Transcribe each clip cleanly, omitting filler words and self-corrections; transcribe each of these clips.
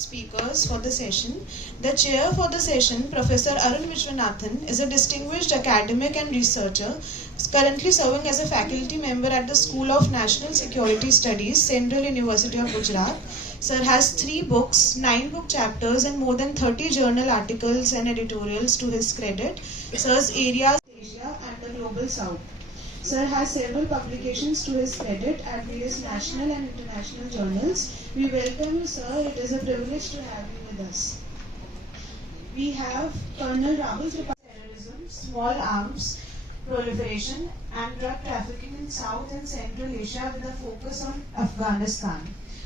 speakers for the session. The chair for the session, Professor Arun Vishwanathan, is a distinguished academic and researcher, currently serving as a faculty member at the School of National Security Studies, Central University of Gujarat. Sir has 3 books, 9 book chapters, and more than 30 journal articles and editorials to his credit. Sir's areas Asia and the Global South. Sir has several publications to his credit at various national and international journals. We welcome you, sir. It is a privilege to have you with us. We have Colonel Rahul Tripathi, terrorism, small arms, proliferation, and drug trafficking in South and Central Asia with a focus on Afghanistan.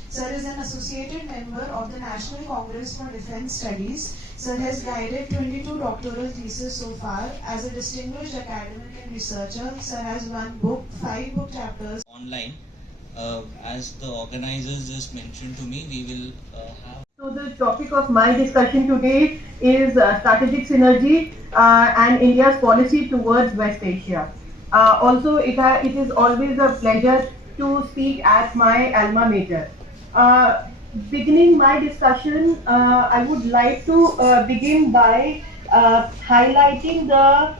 Sir is an associated member of the National Congress for Defence Studies. Sir has guided 22 doctoral theses so far. As a distinguished academic and researcher, Sir has 1 book, 5 book chapters. Online, as the organizers just mentioned to me, we will have. So the topic of my discussion today is strategic synergy and India's policy towards West Asia. Also, it is always a pleasure to speak at my alma mater. Beginning my discussion, I would like to begin by highlighting the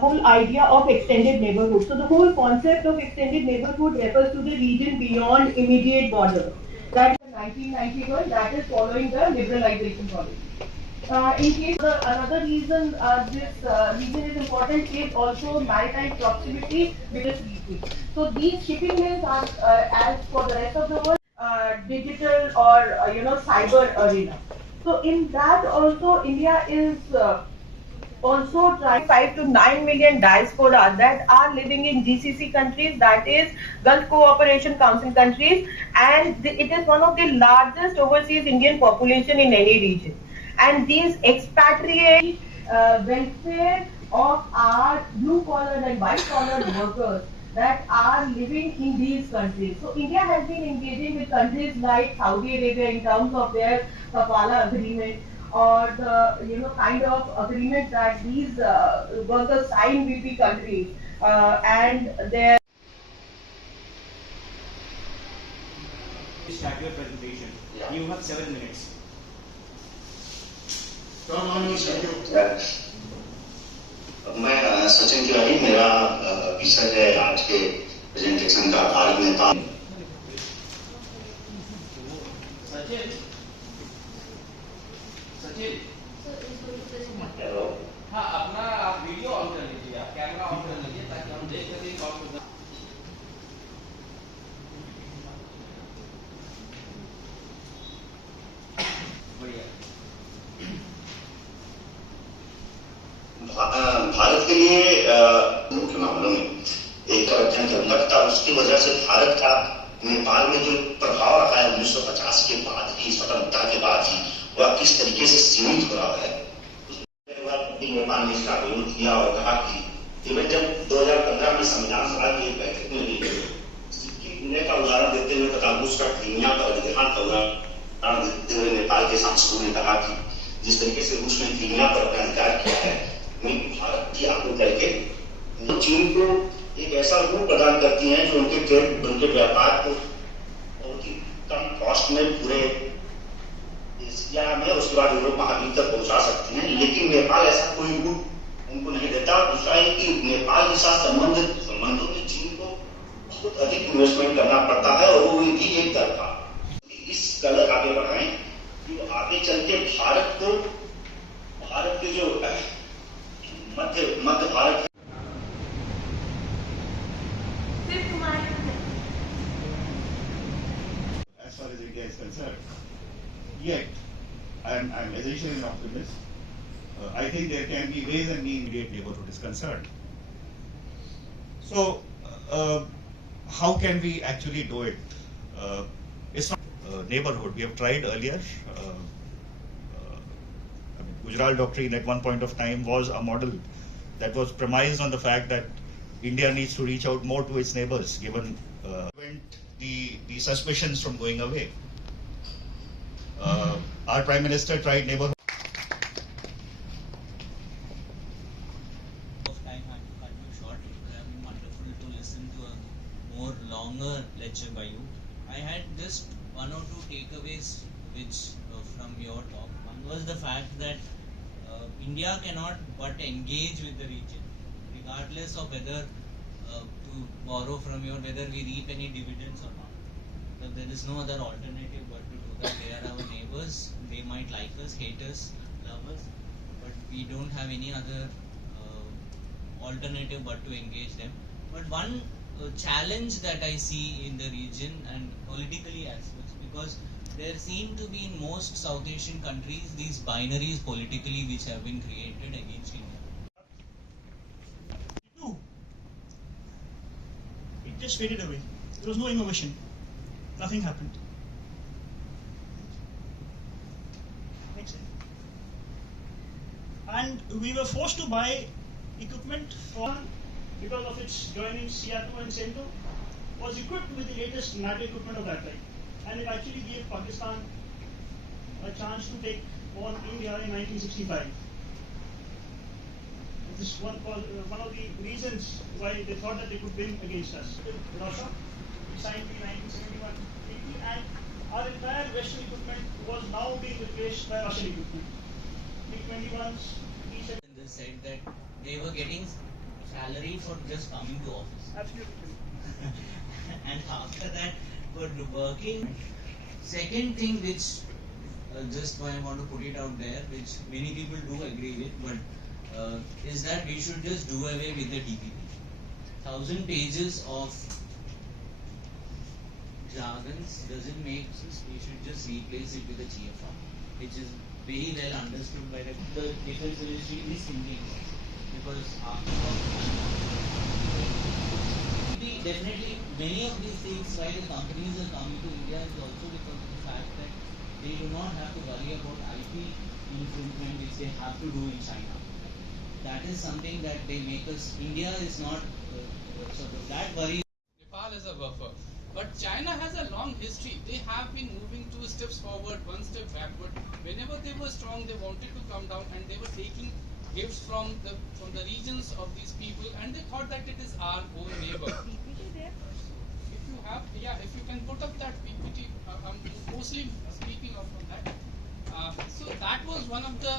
whole idea of extended neighborhood. So the whole concept of extended neighborhood refers to the region beyond immediate border. That is 1991, that is following the liberalization policy. In case another reason this region is important is also maritime proximity with this region. So these shipping lanes are, as for the rest of the world, digital or cyber arena. So in that also India is also trying 5 to 9 million diaspora that are living in GCC countries, that is Gulf Cooperation Council countries, and it is one of the largest overseas Indian population in any region. And these expatriate welfare of our blue collar and white collar workers that are living in these countries. So India has been engaging with countries like Saudi Arabia in terms of their kafala agreement, or the kind of agreement that these workers sign with the countries and their. Start your presentation. Yeah. You have 7 minutes. मैं सचिन तिवारी, मेरा विषय है आज के presentation का Bharat Nepal. Sachin hello, हाँ अपना आप वीडियो ऑन कर लीजिए, आप कैमरा ऑन कर लीजिए ताकि हम देख सकें कौन सा बढ़िया। भारत के लिए मुख्य मामलों में एक अत्यंत लगता, उसकी वजह से भारत का नेपाल में जो प्रभाव रहा है 1950 के बाद ही, स्वतंत्रता के बाद ही, वह किस तरीके से सीमित हो रहा है। नेपाल ने इसका विरोध किया और कहा कि जब 2015 में संविधान सभा की एक बैठक में भी का उदाहरण देते हुए तथा उसका क्रीमिया पर अधिग्रहण का उदाहरण देते हुए नेपाल के सांसदों ने कहा कि जिस तरीके से रूस ने क्रीमिया पर अपना अधिकार किया है, भारत की आगे करके चीन को एक ऐसा रूप प्रदान करती हैं जो उनके ट्रेड, उनके व्यापार को बहुत ही कम कॉस्ट में पूरे एशिया में, उसके बाद यूरोप महाद्वीप तक पहुंचा सकती हैं। लेकिन नेपाल ऐसा कोई रूप उनको नहीं देता। दूसरा है कि नेपाल के साथ संबंधों में चीन को बहुत अधिक इन्वेस्टमेंट करना पड़ता है और वो भी एक तरफा। इस कदर आगे बढ़ाएं कि वो आगे चल के भारत के जो मध्य Bharat as far as India is concerned. Yet, I'm essentially an optimist. I think there can be ways and means immediate neighborhood is concerned. So, how can we actually do it? It's not neighborhood. We have tried earlier. Gujarat Doctrine at one point of time was a model that was premised on the fact that India needs to reach out more to its neighbors, given the suspicions from going away. Our Prime Minister tried neighborhood. Of time had to cut you short. It would have been wonderful to listen to a more longer lecture by you. I had just 1 or 2 takeaways which from your talk. One was the fact that India cannot but engage with the region, regardless of whether to borrow from you or whether we reap any dividends or not. But there is no other alternative but to do that. They are our neighbors. They might like us, hate us, love us, but we don't have any other alternative but to engage them. But one challenge that I see in the region and politically as such, because there seem to be in most South Asian countries these binaries politically which have been created against India. No. It just faded away. There was no innovation. Nothing happened. Next slide. And we were forced to buy equipment from, because of its joining CR2 and CENTO, was equipped with the latest NATO equipment of that time. And it actually gave Pakistan a chance to take on India in 1965. This is one of the reasons why they thought that they could win against us. Russia signed the 1971 treaty, and our entire Western equipment was now being replaced by Russian equipment. MiG-21s, T-7. They said that they were getting salary for just coming to office. Absolutely. And after that, for working. Second thing which just I want to put it out there, which many people do agree with, but is that we should just do away with the DPP. 1,000 pages of jargons doesn't make sense. We should just replace it with a GFR, which is very well understood by the defense ministry is thinking, because after all, definitely many of these things why the companies are coming to India is also because of the fact that they do not have to worry about IP infringement which they have to do in China. That is something that they make us. India is not sort of that worry. Nepal is a buffer, but China has a long history. They have been moving 2 steps forward, 1 step backward. Whenever they were strong, they wanted to come down, and they were taking gifts from the regions of these people, and they thought that it is our own neighbor. If you can put up that PPT, I'm mostly speaking of that. So that was one of the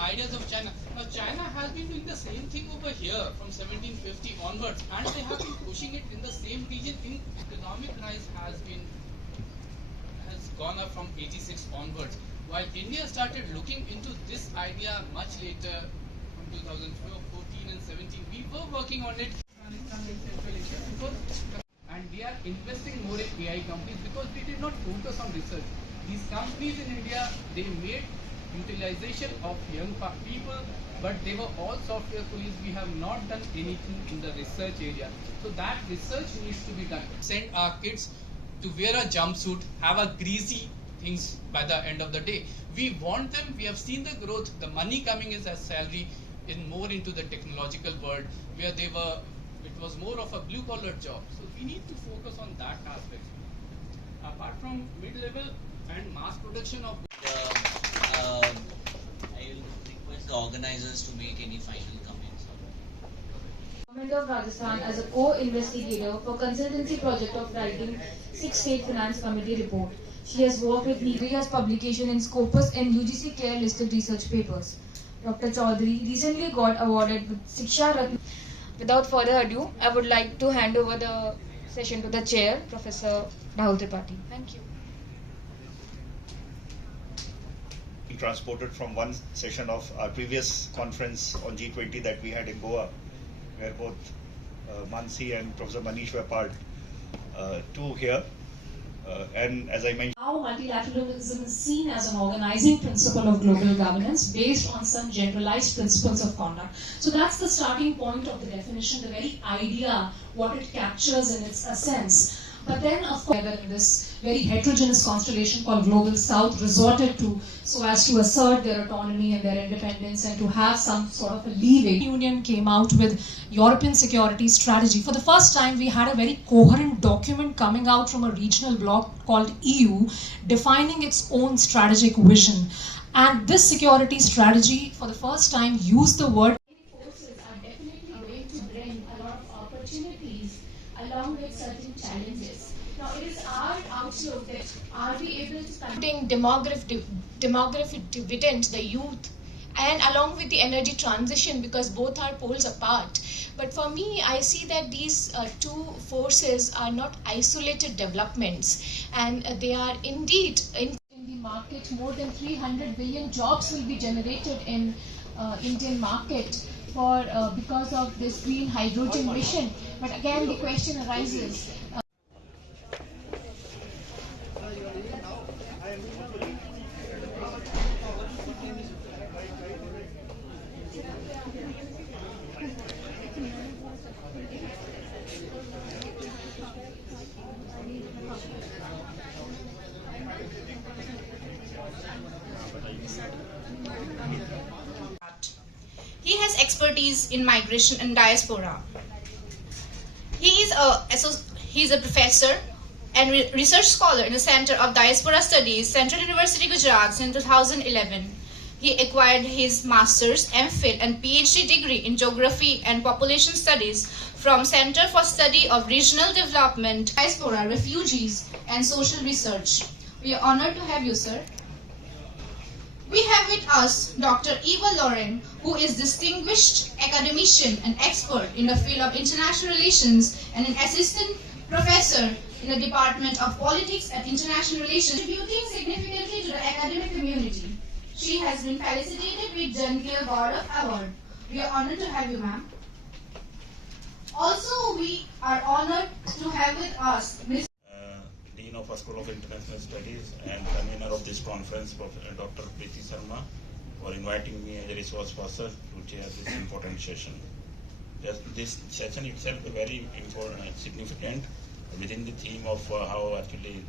ideas of China. Now China has been doing the same thing over here from 1750 onwards, and they have been pushing it in the same region. In economic rise has gone up from 86 onwards, while India started looking into this idea much later, from 2014 and 17. We were working on it, and we are investing more in AI companies because we did not focus on research. These companies in India, they made utilization of young people, but they were all software police. We have not done anything in the research area. So that research needs to be done. Send our kids to wear a jumpsuit, have a greasy things by the end of the day. We want them, we have seen the growth, the money coming is as salary in more into the technological world where it was more of a blue collar job. So we need to focus on that aspect. Apart from mid-level and mass production of I will request the organizers to make any final comments. Government of Rajasthan as a co-investigator for consultancy project of writing 6 State Finance Committee report. She has worked with Nigria's publication in Scopus and UGC Care listed research papers. Dr. Chaudhary recently got awarded with Shiksha Ratna. Without further ado, I would like to hand over the session to the chair, Professor Rahul Tripathi. Thank you. Transported from one session of our previous conference on G20 that we had in Goa, where both Mansi and Professor Manish were part, to here. And as I mentioned, how multilateralism is seen as an organizing principle of global governance based on some generalized principles of conduct. So that's the starting point of the definition, the very idea, what it captures in its essence. But then, of course, this very heterogeneous constellation called Global South resorted to so as to assert their autonomy and their independence and to have some sort of a leeway. The Union came out with European security strategy. For the first time, we had a very coherent document coming out from a regional bloc called EU, defining its own strategic vision. And this security strategy, for the first time, used the word Forces are definitely going to bring a lot of opportunities along with certain challenges. Now, it is our outlook that are we able to Including demographic dividend, the youth, and along with the energy transition, because both are poles apart. But for me, I see that these two forces are not isolated developments, and they are indeed in the market. More than 300 billion jobs will be generated in Indian market for because of this green hydrogen mission. But again, the question arises. He has expertise in migration and diaspora. He is a professor and research scholar in the Center of Diaspora Studies, Central University, Gujarat, in 2011. He acquired his master's, MPhil, and PhD degree in Geography and Population Studies from Center for Study of Regional Development, Diaspora, Refugees, and Social Research. We are honored to have you, sir. We have with us Dr. Eva Lauren, who is distinguished academician and expert in the field of international relations and an assistant professor in the Department of Politics and International Relations, contributing significantly to the academic community. She has been felicitated with Gentile Bharat Award. We are honored to have you, ma'am. Also, we are honored to have with us Ms. Dean of School of International Studies and convener of this conference, Dr. Preeti Sharma, for inviting me as a resource person to chair this important session. This session itself is very important and significant within the theme of how actually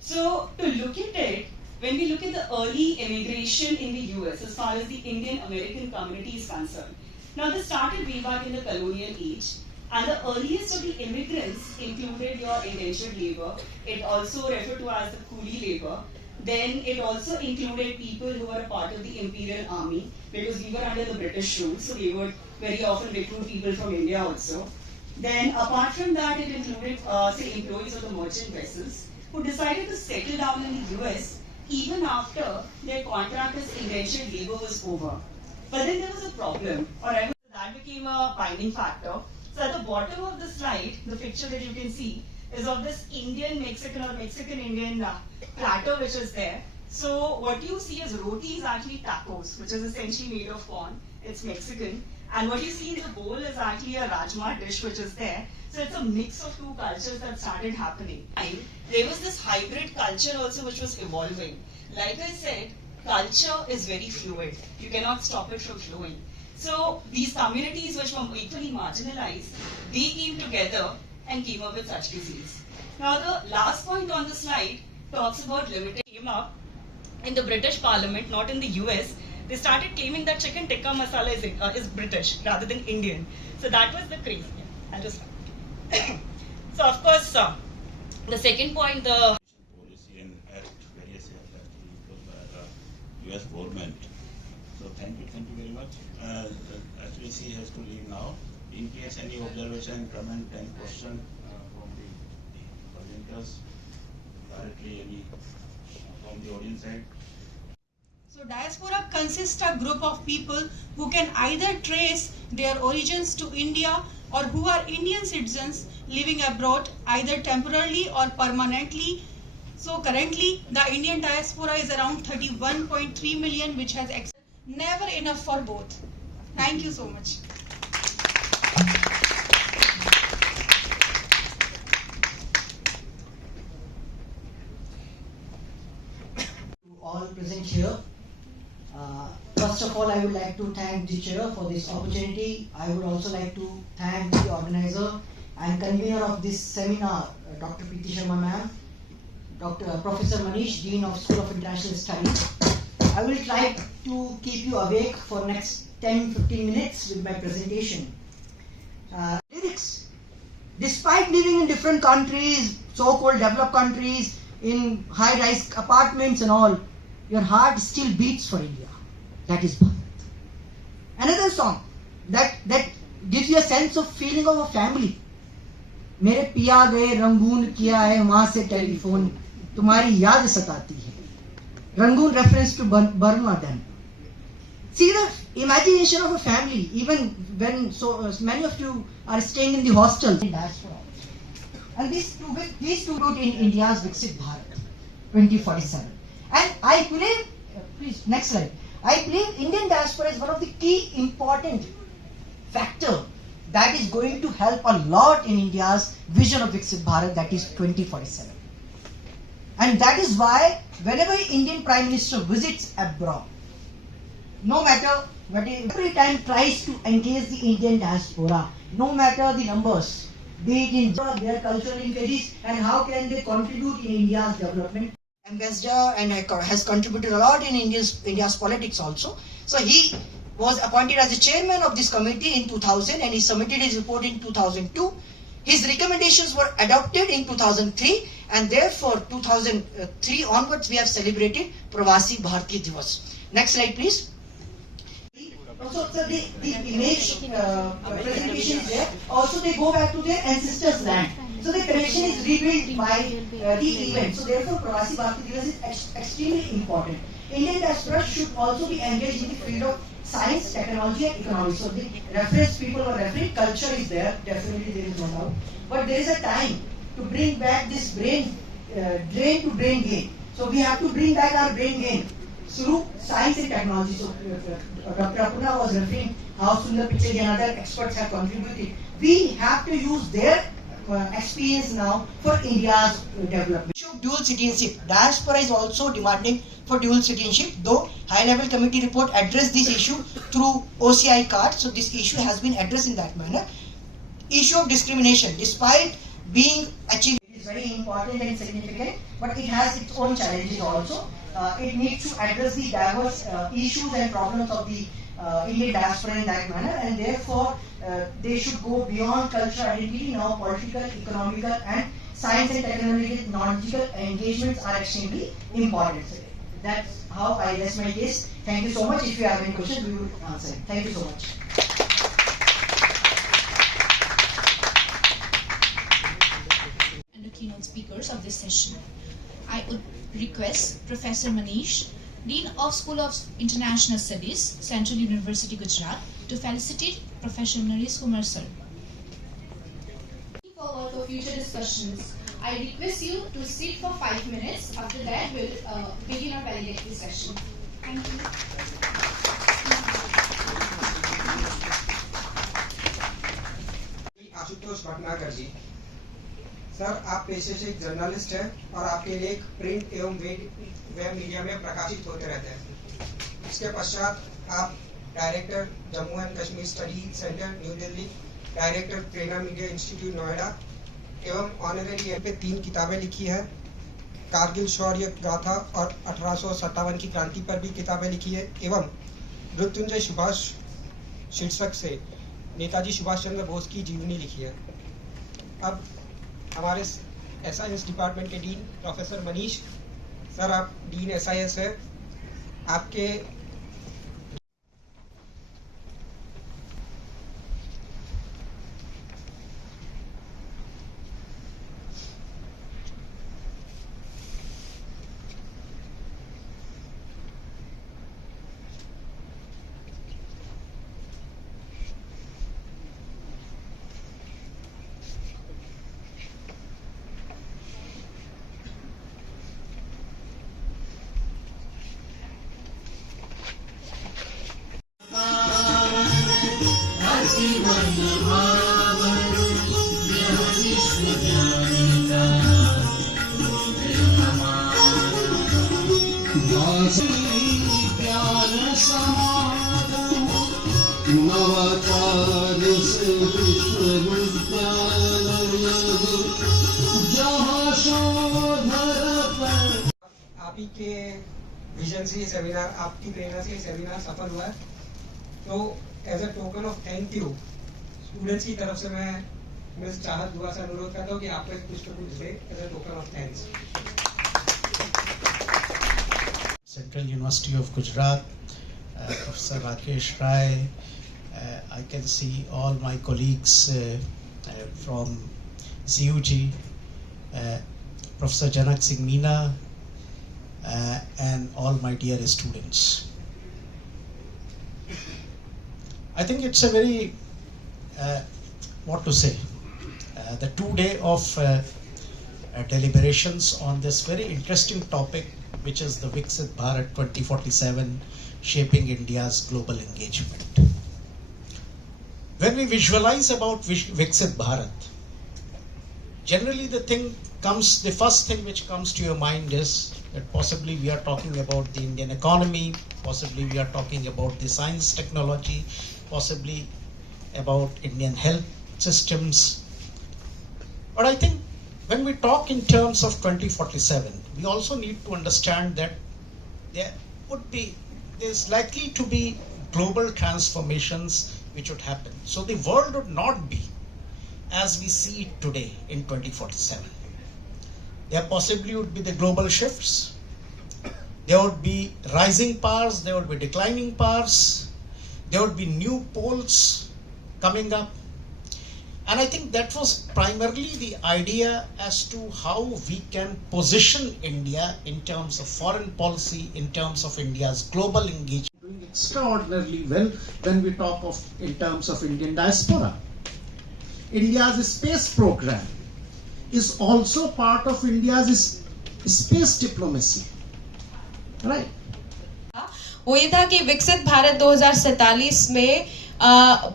So to look at it, when we look at the early immigration in the US as far as the Indian American community is concerned, now this started way back in the colonial age, and the earliest of the immigrants included your indentured labor. It also referred to as the coolie labor. Then it also included people who were a part of the Imperial Army, because we were under the British rule, so we would very often recruit people from India also. Then apart from that, it included say employees of the merchant vessels who decided to settle down in the US even after their contract as indentured labor was over. But then there was a problem, that became a binding factor. So at the bottom of the slide, the picture that you can see is of this Indian-Mexican or Mexican-Indian platter which is there. So what you see as roti is actually tacos, which is essentially made of corn. It's Mexican. And what you see in the bowl is actually a rajma dish which is there. So it's a mix of two cultures that started happening. And there was this hybrid culture also which was evolving. Like I said, culture is very fluid. You cannot stop it from flowing. So these communities which were equally marginalized, they came together and came up with such cuisines. Now the last point on the slide talks about limited. Came up in the British Parliament, not in the US. They started claiming that chicken tikka masala is British rather than Indian. So that was the craze. Yeah, I'll just so of course, the second point, the policy and act various imposed by the US government. So thank you very much. Actually, she has to leave now. In case any observation, comment, and question from the presenters, directly any from the audience side. So diaspora consists a group of people who can either trace their origins to India or who are Indian citizens living abroad either temporarily or permanently. So currently the Indian diaspora is around 31.3 million, which has never enough for both. Thank you so much. To all present here, first of all, I would like to thank the chair for this opportunity. I would also like to thank the organizer and convener of this seminar, Dr. Preeti Sharma ma'am, Professor Manish, Dean of School of International Studies. I will try to keep you awake for next 10-15 minutes with my presentation. Lyrics. Despite living in different countries, so-called developed countries, in high-rise apartments and all, your heart still beats for India. That is Bharat. Another song that gives you a sense of feeling of a family. मेरे पिया गए Rangoon किया है वहां से telephone, तुम्हारी याद सताती है. Rangoon reference to Burma then. See the imagination of a family, even when many of you are staying in the hostel. And these two go in India's Viksit Bharat 2047. And I believe, please next slide. I believe Indian diaspora is one of the key important factor that is going to help a lot in India's vision of Viksit Bharat, that is 2047. And that is why whenever Indian Prime Minister visits abroad, no matter what, every time tries to engage the Indian diaspora, no matter the numbers, be it in their cultural linkages and how can they contribute in India's development. Ambassador and has contributed a lot in India's politics also. So he was appointed as the chairman of this committee in 2000 and he submitted his report in 2002. His recommendations were adopted in 2003 and therefore 2003 onwards we have celebrated Pravasi Bharatiya Divas. Next slide please. Also the image presentation is there. Also they go back to their ancestors' land. So the connection is rebuilt by the event. So therefore Pravasi Bharatiya Divas is extremely important. Indian diaspora should also be engaged in the field of science, technology and economics. So the reference people were referring, culture is there, definitely there is no doubt. But there is a time to bring back this drain to brain gain. So we have to bring back our brain gain through science and technology. So Dr. Apurna was referring how Sundar Pichai and other experts have contributed. We have to use their experience now for India's development. Issue of dual citizenship. Diaspora is also demanding for dual citizenship, though high-level committee report addressed this issue through OCI card. So this issue has been addressed in that manner. Issue of discrimination, despite being achieved, it is very important and significant, but it has its own challenges also. It needs to address the diverse issues and problems of the Indian diaspora in that manner, and therefore they should go beyond cultural identity. Now political, economical and science and technological engagements are extremely important. That's how I rest my case. Thank you so much. If you have any questions, we will answer. Thank you so much. And the keynote speakers of this session. I would request Professor Manish, Dean of School of International Studies, Central University, Gujarat, to felicitate Professor Naresh Kumar sir. Looking forward for future discussions. I request you to sit for 5 minutes. After that, we'll begin our valedictory session. Thank you. Ashutosh Bhatnagar ji, sir आप पेशे से एक journalist हैं और आपके लेख print एवं web media में प्रकाशित होते रहते हैं। इसके पश्चात आप director Jammu and Kashmir study centre new Delhi, director Prerna media institute Noida एवं ऑनररी पे 3 किताबें लिखी हैं। कारगिल शौर्य गाथा और 1857 की क्रांति पर भी किताबें लिखी है एवं मृत्युंजय सुभाष शीर्षक से नेताजी सुभाष चंद्र बोस की जीवनी लिखी है। अब हमारे SIS डिपार्टमेंट के डीन प्रोफेसर मनीष सर, आप डीन SIS है, आपके आप ही के विजन से ये सेमिनार, आपकी प्रेरणा से ये सेमिनार सफल हुआ है। तो as a token of thank you students की तरफ से मैं मिस चाहत दुआ से अनुरोध करता हूँ कि आपको एक पुष्प गुच्छ दे as a token of thanks. Central University of Gujarat, Professor Rakesh Rai, I can see all my colleagues from CUG, Professor Janak Singh Meena, and all my dear students. I think it's a very, what to say, the 2 day of deliberations on this very interesting topic, which is the Viksit Bharat 2047, shaping India's global engagement. When we visualize about Viksit Bharat, generally the first thing which comes to your mind is that possibly we are talking about the Indian economy, possibly we are talking about the science technology, possibly about Indian health systems. But I think when we talk in terms of 2047, we also need to understand that there's likely to be global transformations which would happen. So the world would not be as we see it today in 2047. There possibly would be the global shifts. There would be rising powers, there would be declining powers, there would be new poles coming up. And I think that was primarily the idea as to how we can position India in terms of foreign policy, in terms of India's global engagement. Doing extraordinarily well when we talk of in terms of Indian diaspora. India's space program is also part of India's space diplomacy, right? वो ये था कि विकसित भारत 2047 में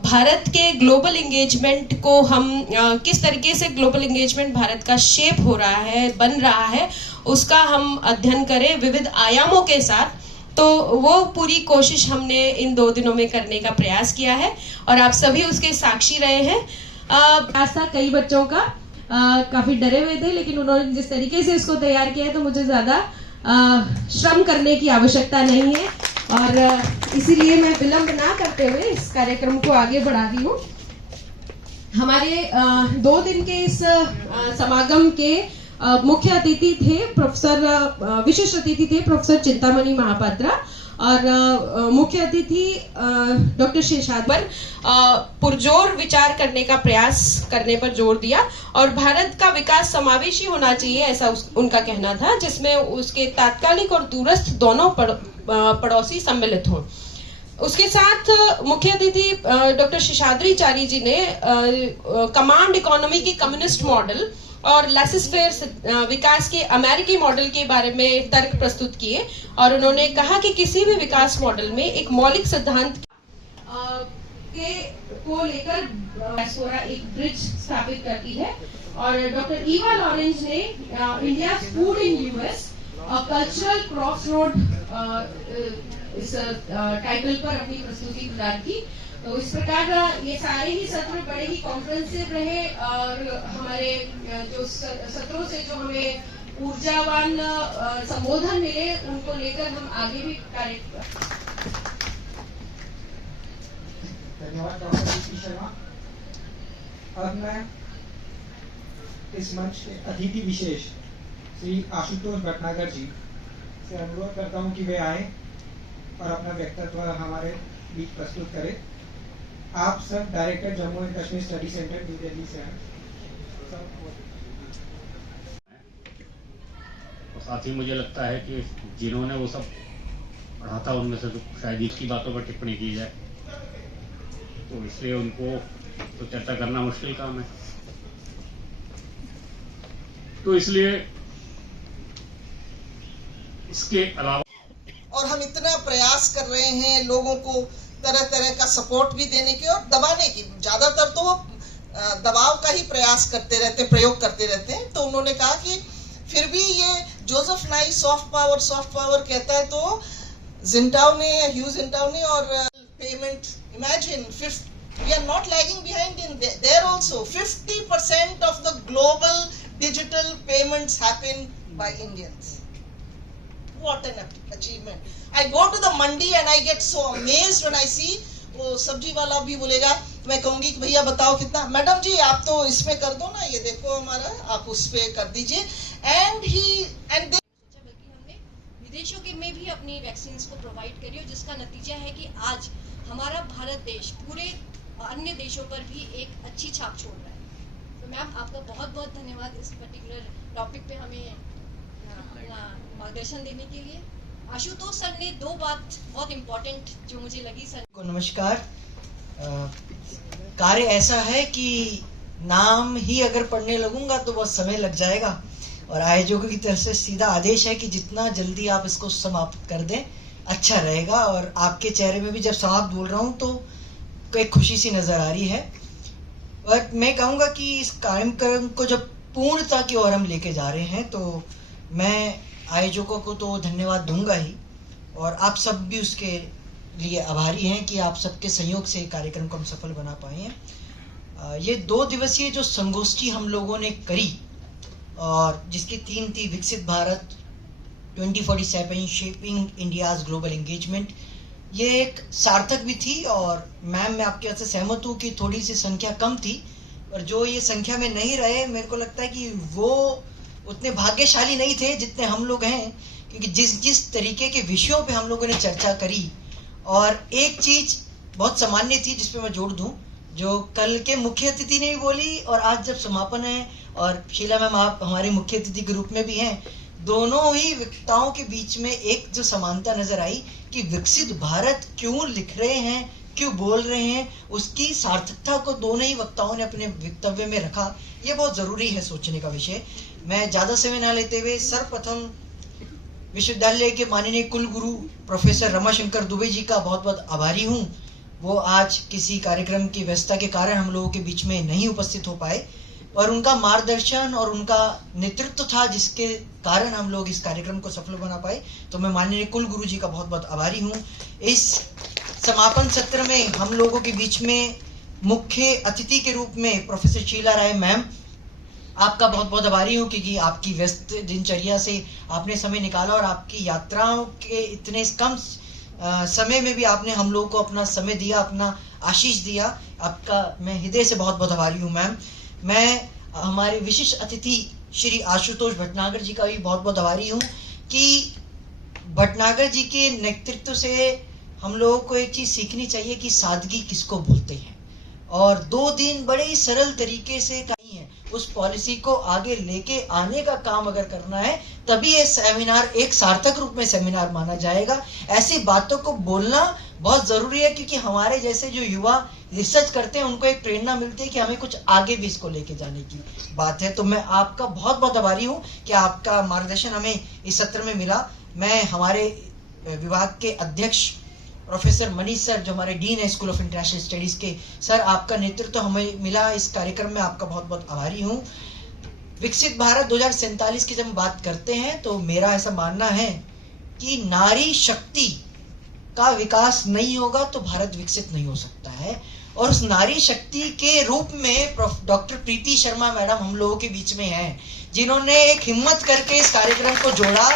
भारत के global engagement को हम किस तरीके से ग्लोबल एंगेजमेंट भारत का शेप हो रहा है, बन रहा है, उसका हम अध्ययन करें विविध आयामों के साथ। तो वो पूरी कोशिश हमने इन 2 दिनों में करने का प्रयास किया है और आप सभी उसके साक्षी रहे हैं। प्रयास था कई बच्चों का, काफी डरे हुए थे, लेकिन उन्होंने जिस तरीके से इसको तैयार किया है तो मुझे ज्यादा श्रम करने की आवश्यकता नहीं है और इसीलिए मैं विलंब ना करते हुए इस कार्यक्रम को आगे बढ़ा रही हूँ। हमारे 2 दिन के इस समागम के मुख्य अतिथि थे विशिष्ट अतिथि थे प्रोफेसर चिंतामणि महापात्रा और मुख्य अतिथि डॉक्टर शेषाद्री पर पुरजोर विचार करने का प्रयास करने पर जोर दिया और भारत का विकास समावेशी होना चाहिए, ऐसा उनका कहना था, जिसमें उसके तात्कालिक और दूरस्थ दोनों पड़ोसी सम्मिलित हों। उसके साथ मुख्य अतिथि डॉक्टर शेषाद्री चारी जी ने कमांड इकोनॉमी की कम्युनिस्ट मॉडल और लेसेस-फेयर विकास के अमेरिकी मॉडल के बारे में तर्क प्रस्तुत किए और उन्होंने कहा कि किसी भी विकास मॉडल में एक मौलिक सिद्धांत को लेकर डायस्पोरा एक ब्रिज स्थापित करती है। और डॉक्टर ईवा लॉरेंस ने India food in US cultural crossroad इस टाइटल पर अपनी प्रस्तुति प्रदान की। तो इस प्रकार ये सारे ही सत्र बड़े ही कॉम्प्रिहेंसिव रहे और हमारे जो सत्रों से जो हमें ऊर्जावान संबोधन मिले उनको लेकर हम आगे भी कार्य। धन्यवाद डॉक्टर शर्मा। अब मैं इस मंच के अतिथि विशेष श्री आशुतोष भटनागर जी से अनुरोध करता हूं कि वे आए और अपना व्यक्तित्व हमारे बीच प्रस्तुत करें। आप सब director Jammu and Kashmir study centre new Delhi से हैं। और साथ ही मुझे लगता है कि जिन्होंने वो सब पढ़ा था उनमें से तो शायद इसकी बातों पर टिप्पणी की जाए, तो इसलिए उनको तो चर्चा करना मुश्किल काम है। तो इसलिए इसके अलावा और हम इतना प्रयास कर रहे हैं लोगों को तरह तरह का सपोर्ट भी देने के और दबाने की, ज्यादातर तो दबाव का ही प्रयास करते रहते, प्रयोग करते रहते हैं। तो उन्होंने कहा कि फिर भी ये जोसेफ नाई सॉफ्ट पावर कहता है, तो जिंटाओ ने, ह्यू जिंटाओ ने और payment, imagine we are not lagging behind in there also. 50% of the global digital payments happen by Indians. What an achievement. I go to the mandi and I get so amazed when I see, वो सब्जी वाला भी बोलेगा, मैं कहूंगी कि भैया बताओ कितना, मैडम जी आप तो इसमें कर दो ना, ये देखो हमारा, आप उस पे कर दीजिए। एंड विदेशों के में भी अपनी वैक्सीन्स को प्रोवाइड करी और जिसका नतीजा है कि आज हमारा भारत देश पूरे अन्य देशों पर भी एक अच्छी छाप छोड़ रहा है। तो मैम आपका बहुत बहुत धन्यवाद इस पर्टिकुलर टॉपिक पे हमें अपना मार्गदर्शन देने के लिए। आशुतोष सर ने दो बात बहुत इम्पोर्टेंट जो मुझे लगी सर को नमस्कार। कार्य ऐसा है कि नाम ही अगर पढ़ने लगूंगा तो बहुत समय लग जाएगा और आयोजकों की तरफ से सीधा आदेश है कि जितना जल्दी आप इसको समाप्त कर दें अच्छा रहेगा। और आपके चेहरे में भी जब समाप्त बोल रहा हूं तो एक खुशी सी नजर आ रही है। और मैं कहूँगा कि इस कार्यक्रम को जब पूर्णता की ओर हम लेके जा रहे हैं तो मैं आयोजकों को तो धन्यवाद दूंगा ही, और आप सब भी उसके लिए आभारी हैं कि आप सबके सहयोग से कार्यक्रम को हम सफल बना पाए हैं। ये 2 दिवसीय जो संगोष्ठी हम लोगों ने करी और जिसकी थीम थी विकसित Bharat 2047 shaping India's global engagement, ये एक सार्थक भी थी। और मैम मैं आपके से सहमत हूँ कि थोड़ी सी संख्या कम थी, और जो ये संख्या में नहीं रहे मेरे को लगता है कि वो उतने भाग्यशाली नहीं थे जितने हम लोग हैं, क्योंकि जिस तरीके के विषयों पे हम लोगों ने चर्चा करी। और एक चीज बहुत सामान्य थी जिस पे मैं जोड़ दूं, जो कल के मुख्य अतिथि ने भी बोली और आज जब समापन है, और शीला मैम आप हमारे मुख्य अतिथि के रूप में भी हैं, दोनों ही वक्ताओं के बीच में एक जो समानता नजर आई कि विकसित भारत क्यों लिख रहे हैं, क्यों बोल रहे हैं, उसकी सार्थकता को दोनों ही वक्ताओं ने अपने वक्तव्य में रखा। ये बहुत जरूरी है सोचने का विषय। मैं ज्यादा समय न लेते हुए सर्वप्रथम विश्वविद्यालय के माननीय कुलगुरु प्रोफेसर रमाशंकर दुबे जी का बहुत बहुत आभारी हूँ। वो आज किसी कार्यक्रम की व्यस्तता के कारण हम लोगों के बीच में नहीं उपस्थित हो पाए, और उनका मार्गदर्शन और उनका नेतृत्व था जिसके कारण हम लोग इस कार्यक्रम को सफल बना पाए। तो मैं माननीय कुलगुरु जी का बहुत बहुत आभारी हूँ। इस समापन सत्र में हम लोगों के बीच में मुख्य अतिथि के रूप में प्रोफेसर शीला राय मैम, आपका बहुत बहुत आभारी हूँ क्योंकि आपकी व्यस्त दिनचर्या से आपने समय निकाला और आपकी यात्राओं के इतने कम समय में भी आपने हम लोगों को अपना समय दिया, अपना आशीष दिया। आपका मैं हृदय से बहुत बहुत आभारी हूँ मैम। मैं हमारे विशिष्ट अतिथि श्री आशुतोष भटनागर जी का भी बहुत बहुत आभारी हूँ कि भटनागर जी के नेतृत्व से हम लोगों को एक चीज सीखनी चाहिए कि सादगी किसको बोलते हैं, और 2 दिन बड़े ही सरल तरीके से नहीं है उस पॉलिसी को आगे लेके आने का काम अगर करना है तभी ये सेमिनार एक सार्थक रूप में सेमिनार माना जाएगा। ऐसी बातों को बोलना बहुत जरूरी है क्योंकि हमारे जैसे जो युवा रिसर्च करते हैं उनको एक प्रेरणा मिलती है कि हमें कुछ आगे भी इसको लेके जाने की बात है। तो मैं आपका बहुत बहुत आभारी हूँ कि आपका मार्गदर्शन हमें इस सत्र में मिला। मैं हमारे विभाग के अध्यक्ष प्रोफेसर मनीष सर जो हमारे डीन है स्कूल ऑफ इंटरनेशनल स्टडीज के, सर आपका नेतृत्व हमें मिला इस कार्यक्रम में, आपका बहुत बहुत आभारी हूँ। विकसित भारत 2047 की जब बात करते हैं तो मेरा ऐसा मानना है कि नारी शक्ति का विकास नहीं होगा तो भारत विकसित नहीं हो सकता है। और उस नारी शक्ति के रूप में डॉक्टर प्रीति शर्मा मैडम हम लोगों के बीच में हैं, जिन्होंने एक हिम्मत करके इस कार्यक्रम को जोड़ा।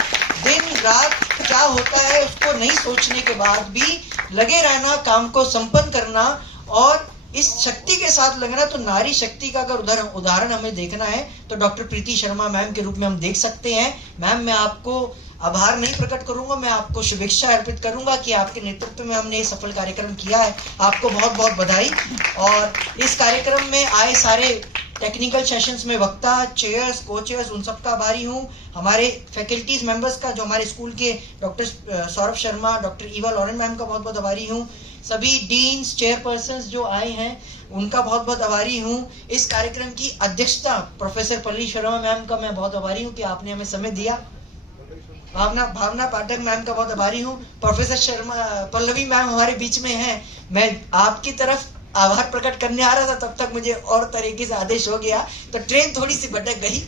दिन रात क्या होता है उसको नहीं सोचने के बाद भी लगे रहना, काम को संपन्न करना और इस शक्ति के साथ लगना। तो नारी शक्ति का अगर उदाहरण हमें देखना है तो डॉक्टर प्रीति शर्मा मैम के रूप में हम देख सकते हैं। मैम मैं आपको आभार नहीं प्रकट करूंगा, मैं आपको शुभेच्छा अर्पित करूंगा कि आपके नेतृत्व में हमने ये सफल कार्यक्रम किया है। आपको बहुत बहुत बधाई। और इस कार्यक्रम में आए सारे टेक्निकल सेशंस में वक्ता, चेयर्स, को-चेयर्स, उन सबका आभारी हूँ। हमारे फैकल्टीज मेंबर्स का जो हमारे स्कूल के doctor Saurabh Sharma, doctor Eva Lauren ma'am का बहुत बहुत आभारी हूँ। सभी डीन्स, चेयरपर्सन्स जो आए हैं उनका बहुत बहुत आभारी हूँ। इस कार्यक्रम की अध्यक्षता प्रोफेसर पल्ली शर्मा मैम का मैं बहुत आभारी हूँ कि आपने हमें समय दिया। भावना पाठक मैम का बहुत आभारी हूँ। प्रोफेसर शर्मा पल्लवी मैम हमारे बीच में हैं। मैं आपकी तरफ आभार प्रकट करने आ रहा था, तब तक मुझे और तरीके से आदेश हो गया तो ट्रेन थोड़ी सी भटक गई।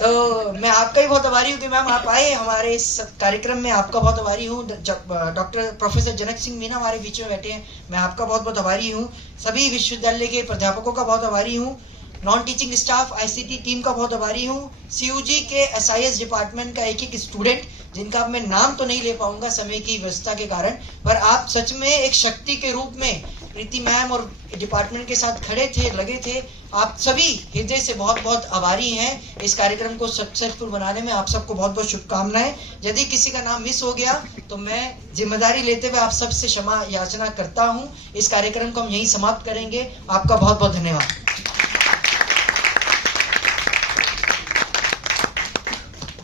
तो मैं आपका भी बहुत आभारी हूँ कि मैम आप आए हमारे इस कार्यक्रम में, आपका बहुत आभारी हूँ। डॉक्टर प्रोफेसर जनक सिंह मीना हमारे बीच में बैठे हैं, मैं आपका बहुत बहुत आभारी हूँ। सभी विश्वविद्यालय के प्राध्यापकों का बहुत आभारी हूँ। Non teaching staff ICT team का बहुत आभारी हूँ। सीयूजी के एसआईएस डिपार्टमेंट का एक स्टूडेंट जिनका मैं नाम तो नहीं ले पाऊंगा समय की व्यवस्था के कारण, पर आप सच में एक शक्ति के रूप में प्रीति मैम और डिपार्टमेंट के साथ खड़े थे, लगे थे आप सभी हृदय से बहुत बहुत आभारी हैं। इस कार्यक्रम को सक्सेसफुल बनाने में आप सबको बहुत बहुत शुभकामनाएं। यदि किसी का नाम मिस हो गया तो मैं जिम्मेदारी लेते हुए आप सबसे क्षमा याचना करता हूं। इस कार्यक्रम को हम यहीं समाप्त करेंगे। आपका बहुत बहुत धन्यवाद।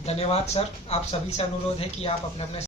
धन्यवाद सर। आप सभी से अनुरोध है कि आप अपने अपने